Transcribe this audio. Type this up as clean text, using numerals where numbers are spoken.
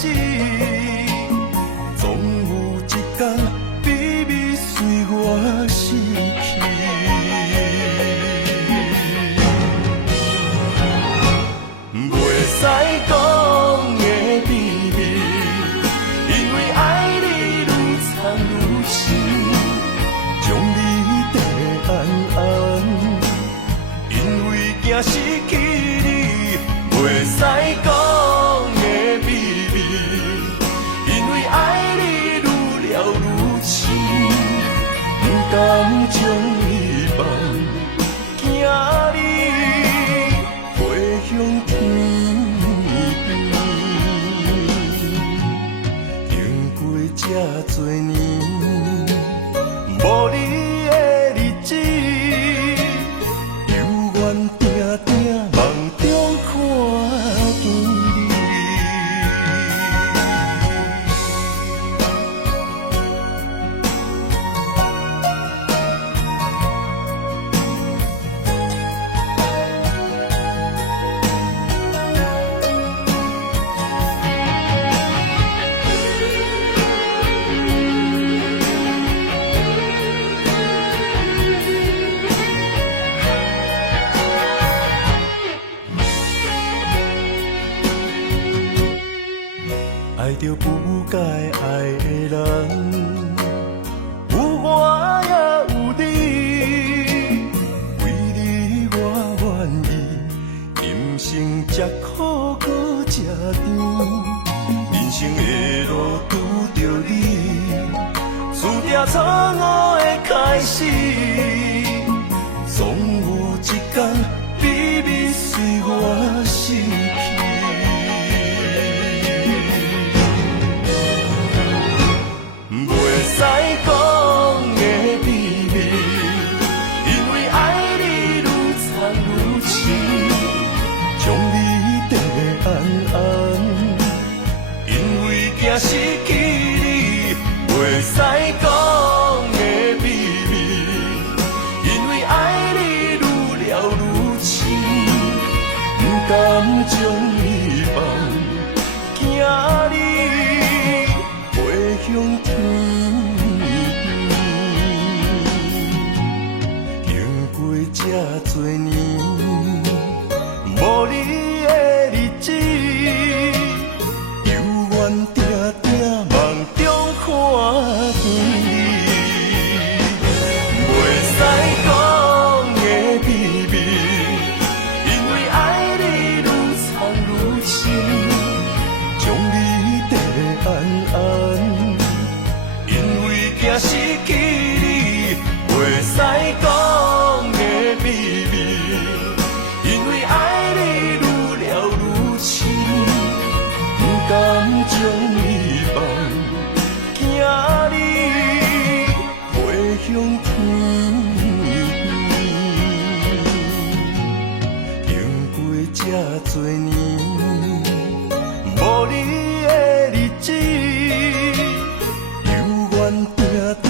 始，总有一天秘密随我逝去。袂使讲的秘密，因为爱你愈藏愈深，将你跟安安，因为惊失去你。袂使讲的秘密，因为爱你愈了愈深，不甘将你放，惊你飞向天边。经过这多年，无你的日子，犹原定定梦中看见你。爱着不该爱的人，有我也有你，为你我愿意，人生这苦搁这甜，人生的路拄着你，注定错误的开始，总有一天秘密随我逝去。袂使讲的秘密，因为爱你愈藏愈深，将你跟安安，因为惊失去你。袂使讲的秘密，因为爱你愈了愈深，不甘将你放，惊你飞向天边。经过这多年，无你的日子，犹原定定梦中看见你。袂使讲的秘密，因为爱你愈藏愈深，将你跟安安，因为惊失去你。袂使讲的秘密，因为爱你愈了愈深，不甘将你放，惊你飞向天边。经过这多年，无你的日子，犹原定定